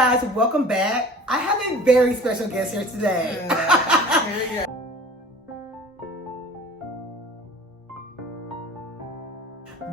Guys, welcome back. I have a very special guest here today. Here we go.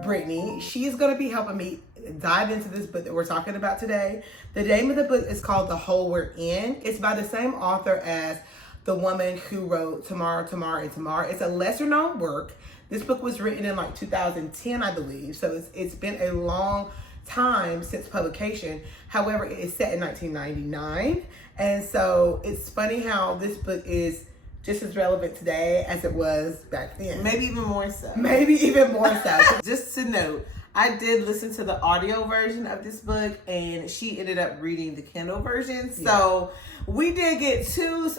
Brittany. She is going to be helping me dive into this book that we're talking about today. The name of the book is called The Hole We're In. It's by the same author as the woman who wrote Tomorrow, Tomorrow, and Tomorrow. It's a lesser known work. This book was written in like 2010, I believe. So it's been a long time since publication. However, it is set in 1999. And so it's funny how this book is just as relevant today as it was back then. Maybe even more so. Maybe even more so. Just to note, I did listen to the audio version of this book, and she ended up reading the Kindle version. So we did get two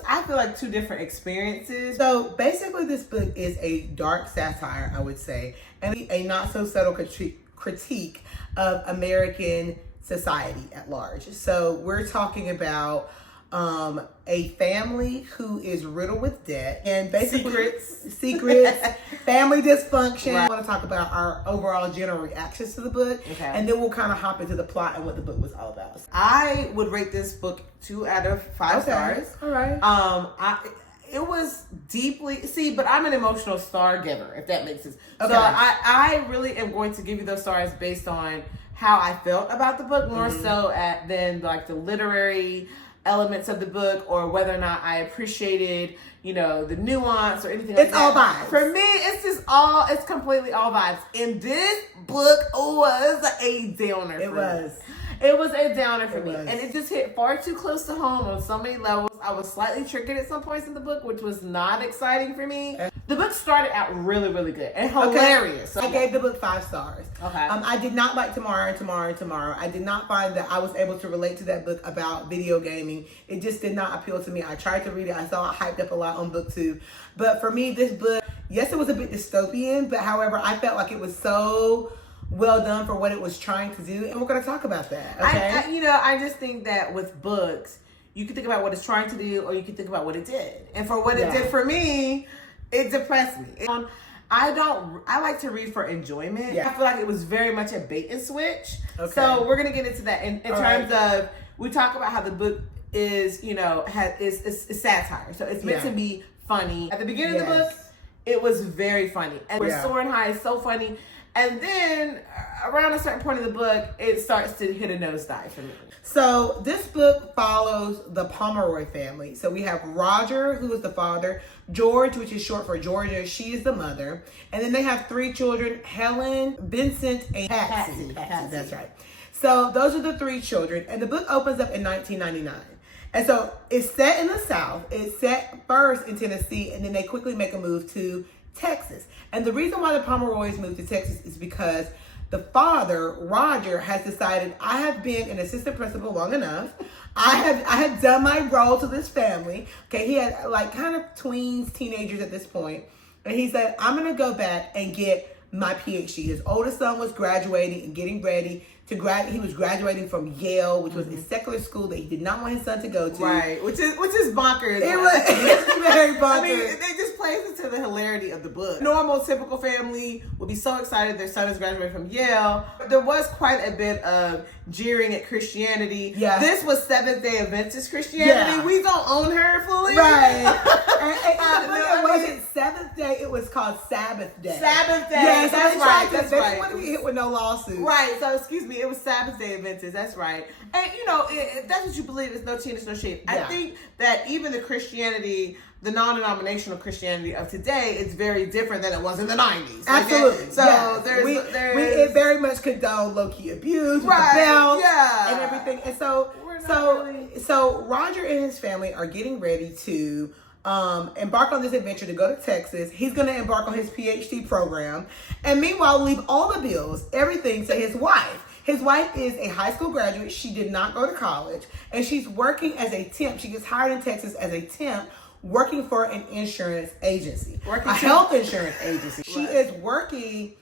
different experiences. So basically this book is a dark satire, I would say, and a not so subtle critique of American society at large. So we're talking about a family who is riddled with debt and basically secrets, family dysfunction. Right. I want to talk about our overall general reactions to the book, and then we'll kind of hop into the plot and what the book was all about. I would rate this book 2 out of 5 stars. All right. It was deeply, but I'm an emotional star giver, if that makes sense. Okay. So I really am going to give you those stars based on how I felt about the book, more so than like the literary elements of the book, or whether or not I appreciated, the nuance or anything like that. It's all vibes. For me, it's completely all vibes. And this book was a downer for me. It was a downer for me. And it just hit far too close to home on so many levels. I was slightly triggered at some points in the book, which was not exciting for me. The book started out really, really good and hilarious. I gave the book 5 stars. Okay. I did not like Tomorrow and Tomorrow and Tomorrow. I did not find that I was able to relate to that book about video gaming. It just did not appeal to me. I tried to read it. I saw it hyped up a lot on BookTube. But for me, this book, yes, it was a bit dystopian, but however, I felt like it was so well done for what it was trying to do, and we're going to talk about that. Okay. I just think that with books, you can think about what it's trying to do, or you can think about what it did. And for what it did for me, it depressed me. I like to read for enjoyment. I feel like it was very much a bait and switch. Okay. So we're going to get into that in terms of, we talk about how the book is, is satire. So it's meant to be funny. At the beginning of the book, it was very funny. And we're soaring high, it's so funny. And then around a certain point of the book, it starts to hit a nosedive for me. So this book follows the Pomeroy family. So we have Roger, who is the father, George, which is short for Georgia, she is the mother. And then they have 3 children, Helen, Vincent, and Patsy. That's right. So those are the 3 children. And the book opens up in 1999. And so it's set in the South. It's set first in Tennessee, and then they quickly make a move to Texas. And the reason why the Pomeroys moved to Texas is because the father, Roger, has decided, I have been an assistant principal long enough. I have done my role to this family. Okay, he had like kind of tweens, teenagers at this point. And he said, I'm going to go back and get my PhD. His oldest son was graduating and getting ready to he was graduating from Yale, which was a secular school that he did not want his son to go to. Right, which is bonkers. It was very bonkers. I mean, it just plays into the hilarity of the book. Normal, typical family would be so excited their son is graduating from Yale. There was quite a bit of jeering at Christianity. Yeah. This was Seventh-day Adventist Christianity. Yeah. We don't own her fully. Right. It wasn't Seventh Day, it was called Sabbath Day. Sabbath Day. Yes, that's right. That's right. They wanted to get hit with no lawsuit. Right. So, excuse me, it was Sabbath-day Adventist. That's right. And, if that's what you believe, it's no chin, it's no shame. Yeah. I think that even the Christianity, the non-denominational Christianity of today, is very different than it was in the 90s. Absolutely. Okay? So it very much condoned low-key abuse, with the belt, and everything. And so Roger and his family are getting ready to embark on this adventure to go to Texas. He's going to embark on his PhD program, and meanwhile leave all the bills, everything, to his wife. His wife is a high school graduate. She did not go to college, and she's working as a temp. She gets hired in Texas as a temp, working for an insurance agency, a health insurance agency. She is working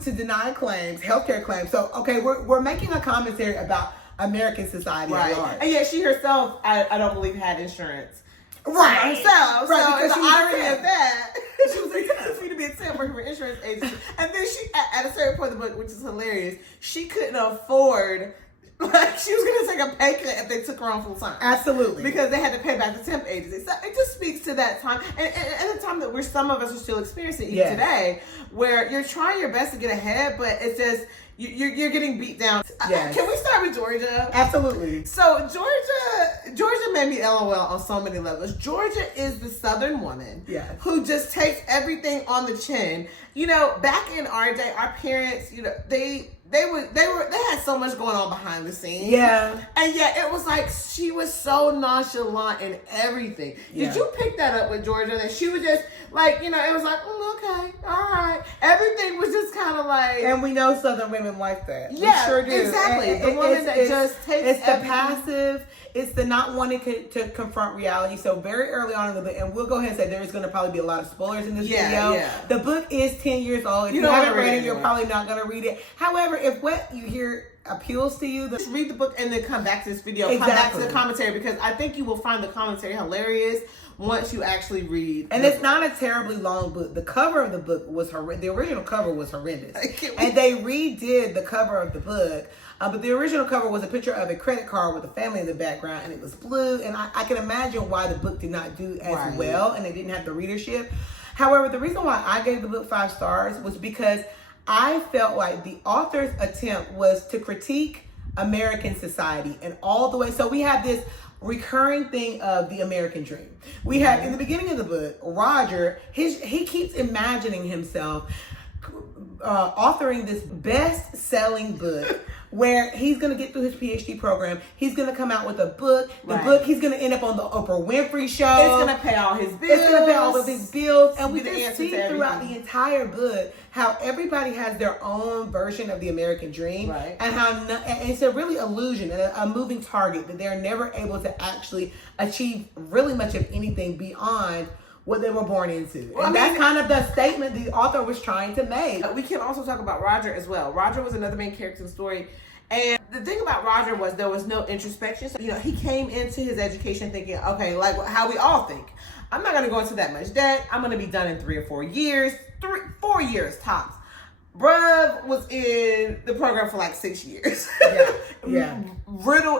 to deny claims, healthcare claims. So, okay, we're making a commentary about American society at large. And yet she herself, I don't believe, had insurance. Right. Herself. Right, so because the she was irony of that, she was like, to be a temp working for an insurance agency. And then she, at a certain point in the book, which is hilarious, she couldn't afford Like, she was going to take a pay cut if they took her on full time. Absolutely. Because they had to pay back the temp agency. So it just speaks to that time. And the time that some of us are still experiencing even today, where you're trying your best to get ahead, but it's just, you're getting beat down. Yes. Can we start with Georgia? Absolutely. So Georgia made me LOL on so many levels. Georgia is the Southern woman who just takes everything on the chin. You know, back in our day, our parents, you know, they had so much going on behind the scenes. Yeah. And yet it was like she was so nonchalant in everything. Yeah. Did you pick that up with Georgia? That she was just like, you know, it was like, okay, all right. Everything was just kind of like. And we know Southern women like that. Yeah, we sure do. Exactly. The woman that just takes it's the passive. It's the not wanting to confront reality. So very early on in the book, and we'll go ahead and say there's going to probably be a lot of spoilers in this video. Yeah. The book is 10 years old. If you haven't read it, you're probably not going to read it. However, if what you hear appeals to you, just read the book and then come back to this video. Come back to the commentary, because I think you will find the commentary hilarious once you actually read. And it's not a terribly long book. The cover of the book was horrendous. The original cover was horrendous. And they redid the cover of the book. But the original cover was a picture of a credit card with a family in the background, and it was blue. And I can imagine why the book did not do as well, and they didn't have the readership. However, the reason why I gave the book 5 stars was because I felt like the author's attempt was to critique American society and all the way. So we have this recurring thing of the American dream. We have, in the beginning of the book, Roger, he keeps imagining himself authoring this best-selling book where he's going to get through his PhD program. He's going to come out with a book. The book, he's going to end up on the Oprah Winfrey Show. It's going to pay all his bills. It's going to pay all of his bills. And we just see throughout the entire book how everybody has their own version of the American dream. Right. And how and it's a really illusion and a moving target that they're never able to actually achieve really much of anything beyond what they were born into. Well, and that's kind of the statement the author was trying to make. We can also talk about Roger as well. Roger was another main character in the story. And the thing about Roger was there was no introspection. So, you know, he came into his education thinking, okay, like how we all think. I'm not going to go into that much debt. I'm going to be done in 3 or 4 years. 4 years tops. Bruh was in the program for like 6 years. Yeah.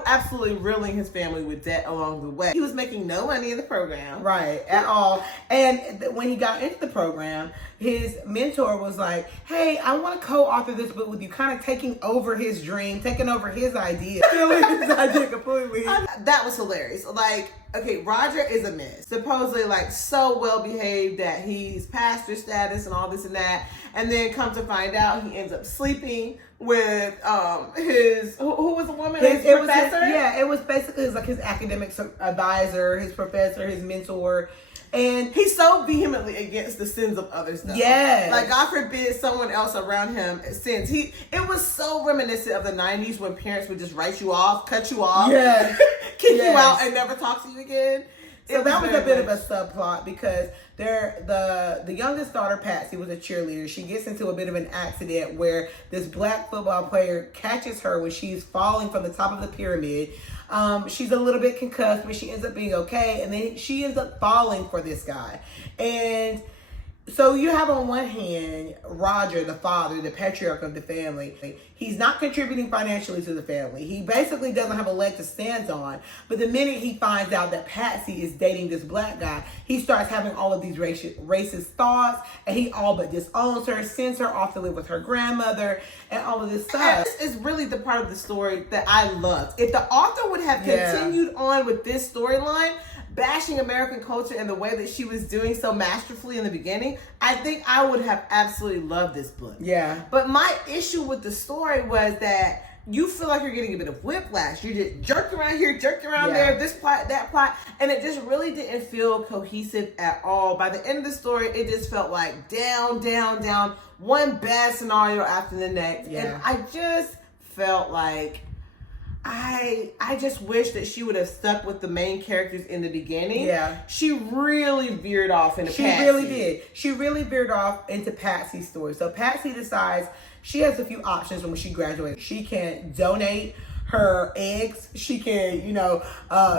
Absolutely riddling his family with debt along the way. He was making no money in the program. Right, at all. And when he got into the program, his mentor was like, hey, I want to co-author this book with you, kind of taking over his dream, taking over his idea. Stealing his idea completely. That was hilarious. Like, okay, Roger is a mess. Supposedly, like, so well behaved that he's pastor status and all this and that. And then come to find out, he ends up sleeping with his who was the woman? His professor? It was basically his academic advisor, his professor, his mentor. And he's so vehemently against the sins of others, though. Yeah. Like, God forbid someone else around him sins. It was so reminiscent of the 90s when parents would just write you off, cut you off, kick you out, and never talk to you again. So that was a bit of a subplot because the youngest daughter, Patsy, was a cheerleader. She gets into a bit of an accident where this black football player catches her when she's falling from the top of the pyramid. She's a little bit concussed, but she ends up being okay. And then she ends up falling for this guy. And so you have on one hand, Roger, the father, the patriarch of the family. He's not contributing financially to the family. He basically doesn't have a leg to stand on. But the minute he finds out that Patsy is dating this black guy, he starts having all of these racist thoughts, and he all but disowns her, sends her off to live with her grandmother, and all of this stuff. This is really the part of the story that I loved. If the author would have continued on with this storyline, bashing American culture in the way that she was doing so masterfully in the beginning, I think I would have absolutely loved this book. Yeah. But my issue with the story was that you feel like you're getting a bit of whiplash. You just jerked around here, jerked around there, this plot, that plot, and it just really didn't feel cohesive at all. By the end of the story, it just felt like down, down, down, one bad scenario after the next. Yeah. And I just felt like I just wish that she would have stuck with the main characters in the beginning. Yeah. She really veered off into Patsy. She really did. She really veered off into Patsy's story. So Patsy decides she has a few options when she graduates. She can donate her eggs. She can,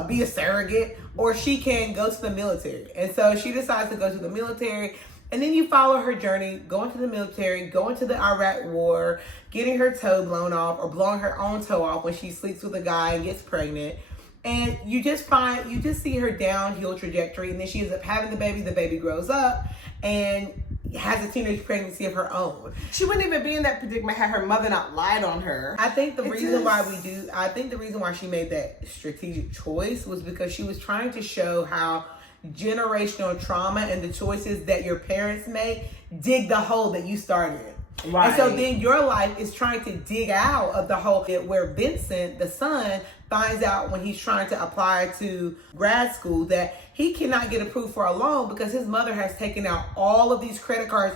be a surrogate, or she can go to the military. And so she decides to go to the military. And then you follow her journey, going to the military, going to the Iraq war, getting her toe blown off or blowing her own toe off when she sleeps with a guy and gets pregnant. And you just see her downhill trajectory, and then she ends up having the baby grows up and has a teenage pregnancy of her own. She wouldn't even be in that predicament had her mother not lied on her. I think the reason why she made that strategic choice was because she was trying to show how generational trauma and the choices that your parents make dig the hole that you started in. Right. And so then your life is trying to dig out of the hole where Vincent, the son, finds out when he's trying to apply to grad school that he cannot get approved for a loan because his mother has taken out all of these credit cards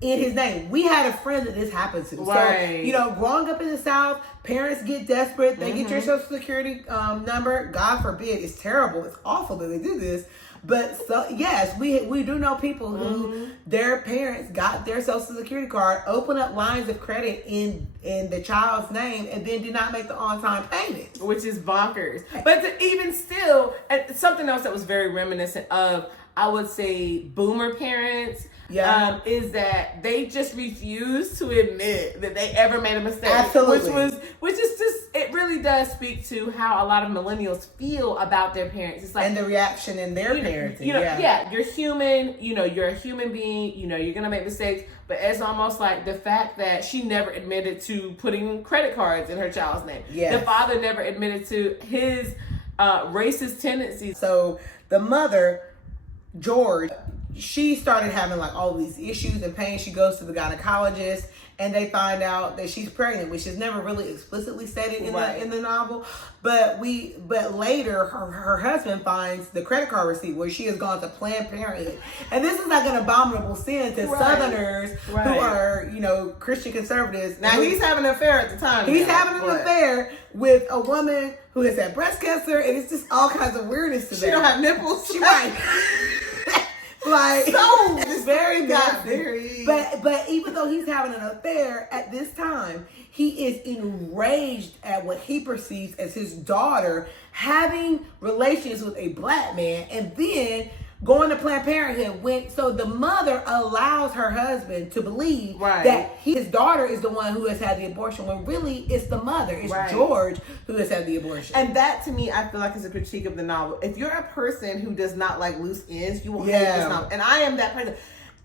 in his name. We had a friend that this happened to. Right. So, growing up in the South, parents get desperate. They get your Social Security number. God forbid. It's terrible. It's awful that they do this. But so yes, we do know people who their parents got their Social Security card, open up lines of credit in the child's name, and then did not make the on-time payment, which is bonkers. But even still, something else that was very reminiscent of, I would say, boomer parents. Yeah. Is that they just refuse to admit that they ever made a mistake. Absolutely. Which is just, it really does speak to how a lot of millennials feel about their parents. It's like, and the reaction in their parenting. You're human, you're a human being, you're gonna make mistakes, but it's almost like the fact that she never admitted to putting credit cards in her child's name. Yes. The father never admitted to his racist tendencies. So the mother, George, she started having like all these issues and pain. She goes to the gynecologist and they find out that she's pregnant, which is never really explicitly stated in the novel. But later her husband finds the credit card receipt where she has gone to Planned Parenthood. And this is like an abominable sin to Southerners who are, Christian conservatives. Now he's having an affair at the time. He's having an affair with a woman who has had breast cancer, and it's just all kinds of weirdness to that. She don't have nipples. She might. Like, so it's very bad. Very. But even though he's having an affair at this time, he is enraged at what he perceives as his daughter having relations with a black man, and then going to Planned Parenthood. So the mother allows her husband to believe that his daughter is the one who has had the abortion, when really it's the mother. It's George who has had the abortion. And that, to me, I feel like is a critique of the novel. If you're a person who does not like loose ends, you will hate this novel. And I am that person.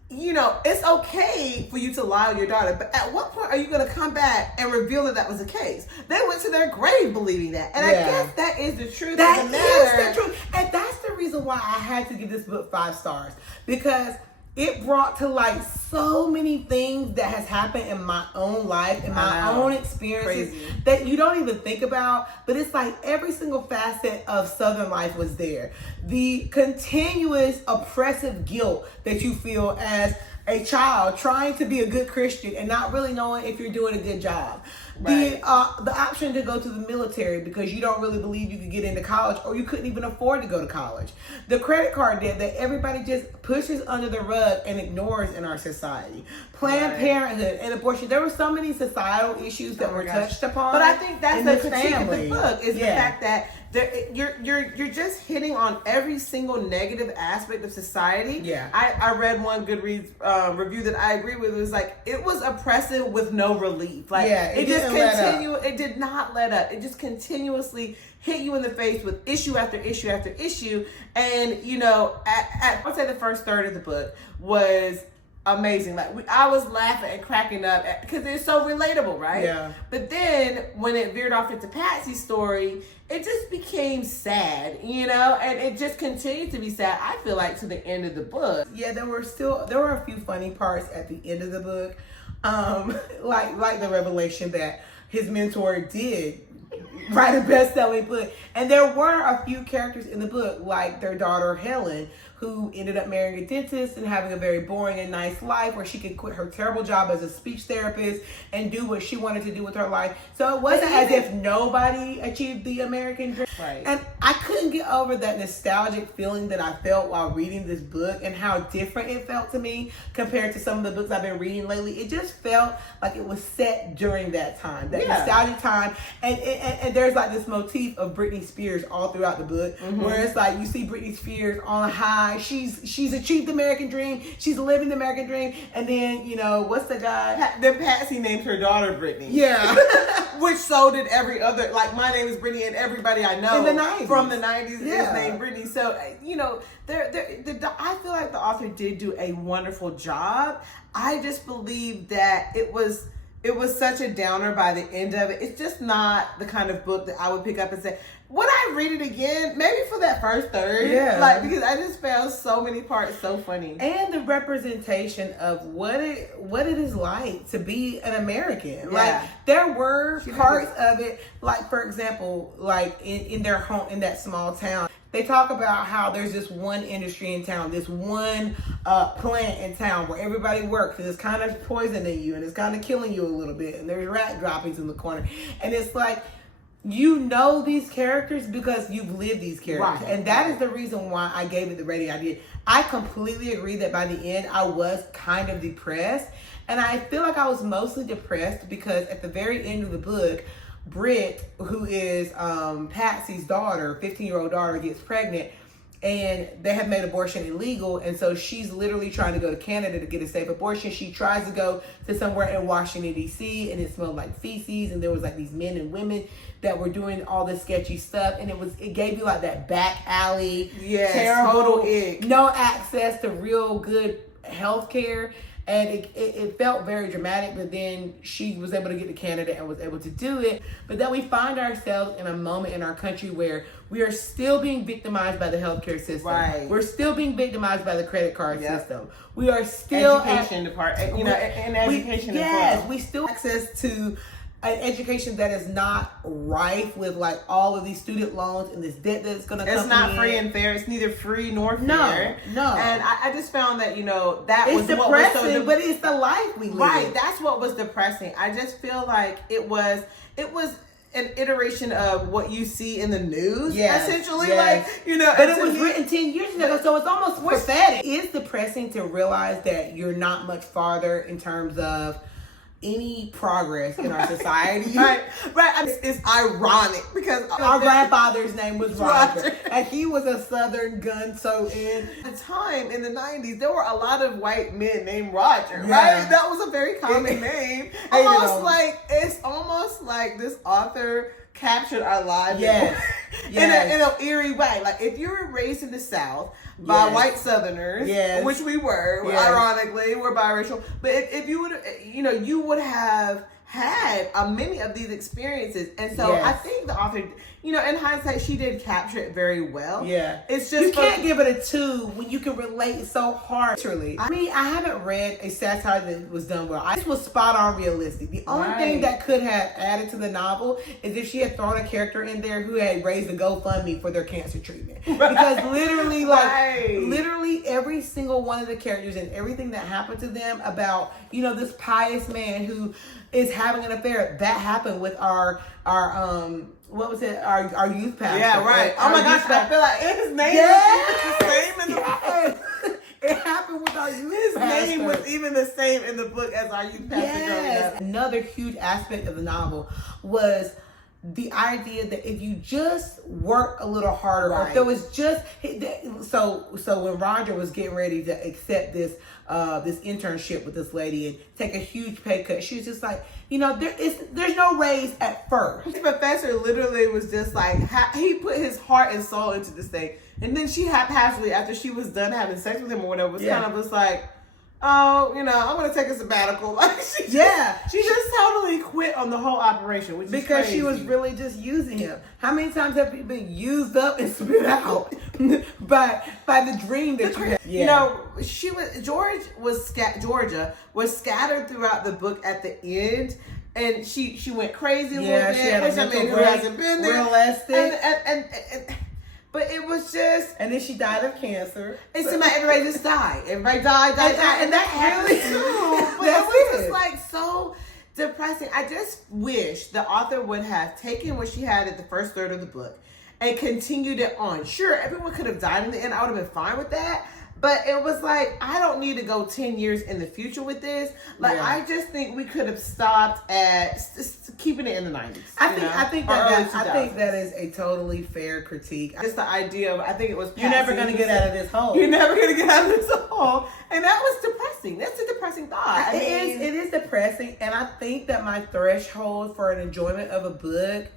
It's okay for you to lie to your daughter, but at what point are you going to come back and reveal that was the case? They went to their grave believing that. And I guess that is the truth of the matter. That is the truth. And that's the reason why I had to give this book 5 stars. Because it brought to light so many things that has happened in my own life, in my own experiences that you don't even think about. But it's like every single facet of Southern life was there. The continuous oppressive guilt that you feel as a child trying to be a good Christian and not really knowing if you're doing a good job. The option to go to the military because you don't really believe you could get into college, or you couldn't even afford to go to college. The credit card debt that everybody just pushes under the rug and ignores in our society. Planned Parenthood and abortion. There were so many societal issues that were touched upon. But I think that's the critique of the book is the fact that you're just hitting on every single negative aspect of society. Yeah. I read one Goodreads review that I agree with. It was like, it was oppressive with no relief. Like it did not let up. It just continuously hit you in the face with issue after issue after issue. And I'd say the first third of the book was amazing. Like I was laughing and cracking up because it's so relatable, right? Yeah. But then when it veered off into Patsy's story, it just became sad, and it just continued to be sad. I feel like to the end of the book. Yeah, there were a few funny parts at the end of the book, like the revelation that his mentor did write a best-selling book, and there were a few characters in the book, like their daughter Helen, who ended up marrying a dentist and having a very boring and nice life where she could quit her terrible job as a speech therapist and do what she wanted to do with her life. So it wasn't as if nobody achieved the American dream. Right. And I couldn't get over that nostalgic feeling that I felt while reading this book and how different it felt to me compared to some of the books I've been reading lately. It just felt like it was set during that time, that nostalgic time. And there's like this motif of Britney Spears all throughout the book, where it's like you see Britney Spears on a high, guy. She's achieved the American dream. She's living the American dream. And then, you know, what's the guy? Then Patsy named her daughter Brittany. Yeah. Which so did every other, like, my name is Brittany, and everybody I know in the 90s. From the 90s is named Brittany. So, you know, I feel like the author did do a wonderful job. I just believe that it was such a downer by the end of it. It's just not the kind of book that I would pick up and say, would I read it again? Maybe for that first third. Yeah. Like, because I just found so many parts so funny. And the representation of what it is like to be an American. Yeah. Like, there were parts of it, like, for example, like in their home, in that small town, they talk about how there's this one industry in town, this one plant in town where everybody works, and it's kind of poisoning you, and it's kind of killing you a little bit, and there's rat droppings in the corner. And it's like, you know these characters because you've lived these characters. Right. And that is the reason why I gave it the rating I did. I completely agree that by the end, I was kind of depressed. And I feel like I was mostly depressed because at the very end of the book, Britt, who is Patsy's daughter, 15-year-old daughter, gets pregnant, and they have made abortion illegal, and so she's literally trying to go to Canada to get a safe abortion. She tries to go to somewhere in Washington, D.C., and it smelled like feces, and there was like these men and women that were doing all this sketchy stuff, and it gave you like that back alley, terrible, total ick. no access to real good health care. And it felt very dramatic, but then she was able to get to Canada and was able to do it. But then we find ourselves in a moment in our country where we are still being victimized by the healthcare system. Right. We're still being victimized by the credit card system. We are still education department, and education yes, as well. we still have access to an education that is not rife with like all of these student loans and this debt that's going to come in. It's not free and fair. It's neither free nor fair. No. And I just found that, that it's was depressing, what was so but it's the life we live. Right. That's what was depressing. I just feel like it was an iteration of what you see in the news, essentially. Yes. Like, but it was written 10 years ago, so it's almost pathetic. It's depressing to realize that you're not much farther in terms of any progress in our society. Right. I mean, it's ironic because our grandfather's name was Roger, and he was a Southern gun. So in the time in the 90s, there were a lot of white men named Roger. Yeah. Right, that was a very common name. It's almost like this author captured our lives in an eerie way. Like, if you were raised in the South by white Southerners, which we were, ironically, we're biracial. But if you would, you would have had many of these experiences. And so I think the author, in hindsight, she did capture it very well. Yeah. It's just, you can't give it a 2 when you can relate so hard. Truly. I mean, I haven't read a satire that was done well. This was spot on realistic. The only thing that could have added to the novel is if she had thrown a character in there who had raised a GoFundMe for their cancer treatment. Because literally, literally every single one of the characters and everything that happened to them about, this pious man who is having an affair, that happened with our what was it? Our youth pastor. Yeah, right. Oh my gosh, I feel like his name was the same in the book. It happened with our youth pastor. His name was even the same in the book as our youth pastor growing up. Another huge aspect of the novel was the idea that if you just work a little harder, or if there was just so when Roger was getting ready to accept this internship with this lady and take a huge pay cut, she was just like, there's no raise at first. The professor literally was just like, he put his heart and soul into this thing, and then she haphazardly, after she was done having sex with him or whatever, was kind of just like, oh, I'm going to take a sabbatical. Like, she just totally quit on the whole operation, which because is crazy. She was really just using him. How many times have you been used up and spit out by the dream that you had? Georgia was scattered throughout the book at the end. And she went crazy a little bit. She had a mental who hasn't been there. Realistic. And but it was just... And then she died of cancer. It seemed like everybody just died. Everybody died. And that really too. But it was just like so depressing. I just wish the author would have taken what she had at the first third of the book and continued it on. Sure, everyone could have died in the end. I would have been fine with that. But it was like, I don't need to go 10 years in the future with this. Like, I just think we could have stopped at keeping it in the 90s. I think that is a totally fair critique. Just the idea of, I think it was you're never going to get out of this hole. You're never going to get out of this hole. And that was depressing. That's a depressing thought. It is depressing. And I think that my threshold for an enjoyment of a book,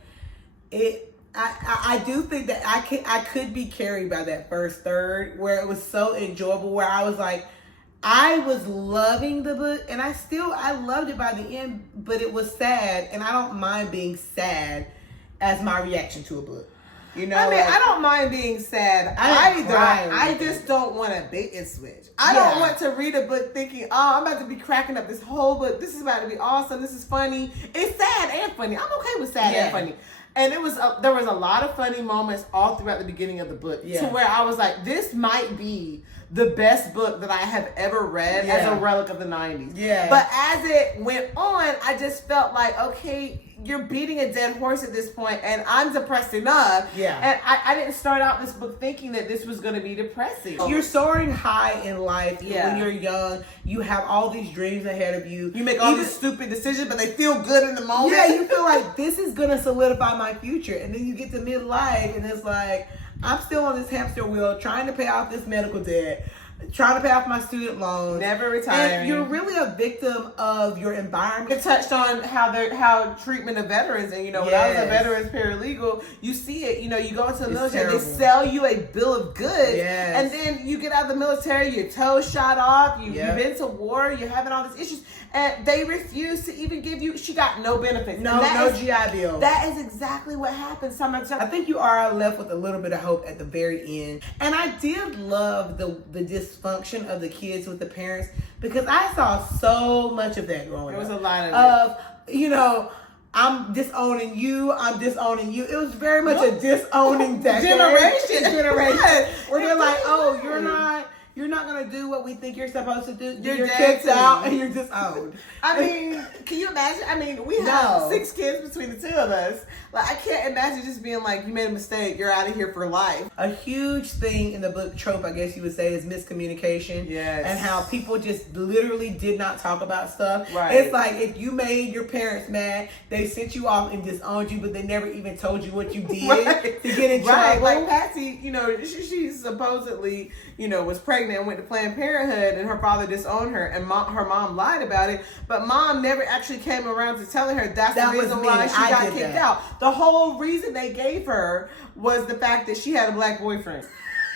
I do think that I could be carried by that first third where it was so enjoyable, where I was like, I was loving the book, and I loved it by the end, but it was sad, and I don't mind being sad as my reaction to a book. You know, I mean, I don't mind being sad either. I just don't want to bait and switch. I don't want to read a book thinking, oh, I'm about to be cracking up this whole book. This is about to be awesome. This is funny. It's sad and funny. I'm okay with sad and funny. And there was a lot of funny moments all throughout the beginning of the book to where I was like, this might be the best book that I have ever read as a relic of the 90s. Yeah. But as it went on, I just felt like, okay, you're beating a dead horse at this point, and I'm depressed enough. Yeah. And I didn't start out this book thinking that this was going to be depressing. You're soaring high in life when you're young. You have all these dreams ahead of you. You make all these stupid decisions, but they feel good in the moment. Yeah, you feel like this is going to solidify my future. And then you get to midlife, and it's like, I'm still on this hamster wheel trying to pay off this medical debt, trying to pay off my student loans. Never retiring. And you're really a victim of your environment. It touched on how treatment of veterans, and when I was a veterans paralegal, you see it, you go into the military, they sell you a bill of goods, and then you get out of the military, your toes shot off, you've been to war, you're having all these issues, and they refuse to even give you, she got no benefits. No GI Bill. That is exactly what happens sometimes. I think you are left with a little bit of hope at the very end. And I did love the dysfunction of the kids with the parents, because I saw so much of that growing up. There was a lot of I'm disowning you. It was very much a disowning generation. Where they're like, oh, you're not going to do what we think you're supposed to do. You're kicked out and you're disowned. I mean, can you imagine? I mean, we have 6 kids between the two of us. Like, I can't imagine just being like, you made a mistake, you're out of here for life. A huge thing in the book trope, I guess you would say, is miscommunication. Yes. And how people just literally did not talk about stuff. Right. It's like, if you made your parents mad, they sent you off and disowned you, but they never even told you what you did to get in trouble. Like Patsy, she supposedly, was pregnant and went to Planned Parenthood, and her father disowned her, and her mom lied about it, but mom never actually came around to telling her that the reason why she got kicked out. The whole reason they gave her was the fact that she had a black boyfriend.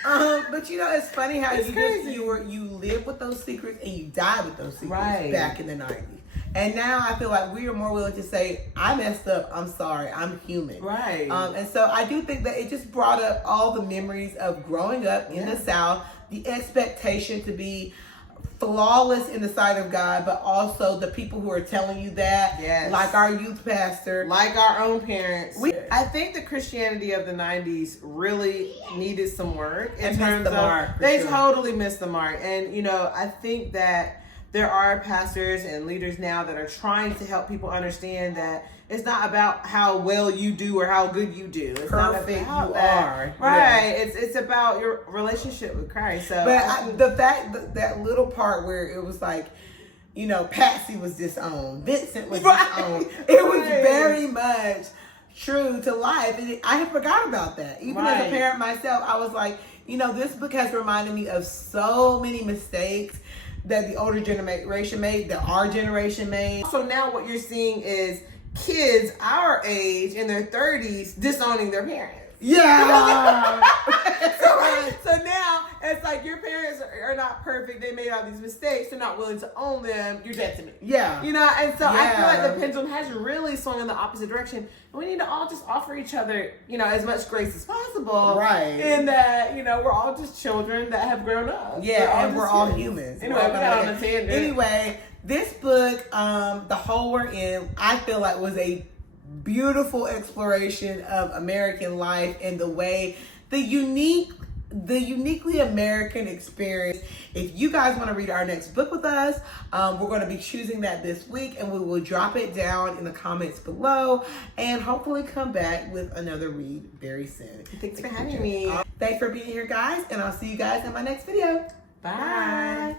But it's funny how you live with those secrets and you die with those secrets back in the 90s. And now I feel like we are more willing to say, I messed up, I'm sorry, I'm human. Right. And so I do think that it just brought up all the memories of growing up in the South, the expectation to be flawless in the sight of God, but also the people who are telling you that, like our youth pastor, like our own parents. I think the Christianity of the 90s really needed some work in terms of they totally missed the mark. And I think that there are pastors and leaders now that are trying to help people understand that it's not about how well you do or how good you do. It's not about you are. Right. Yeah. It's about your relationship with Christ. So, but the fact that little part where it was like, Patsy was disowned, Vincent was disowned. It was very much true to life. And I had forgot about that. Even as a parent myself, I was like, this book has reminded me of so many mistakes that the older generation made, that our generation made. So now what you're seeing is kids our age in their 30s disowning their parents. Yeah. So now it's like your parents are not perfect. They made all these mistakes. They're not willing to own them. You're dead to me. Yeah. And so I feel like the pendulum has really swung in the opposite direction. We need to all just offer each other, as much grace as possible. Right. In that, we're all just children that have grown up. Yeah, and we're all humans. Anyway, we got on a tangent. Anyway, this book, The Hole We're In, I feel like was a beautiful exploration of American life and the way the uniquely American experience. If you guys want to read our next book with us, we're going to be choosing that this week, and we will drop it down in the comments below and hopefully come back with another read very soon. Thanks for having me. Thanks for being here, guys, and I'll see you guys in my next video. Bye. Bye.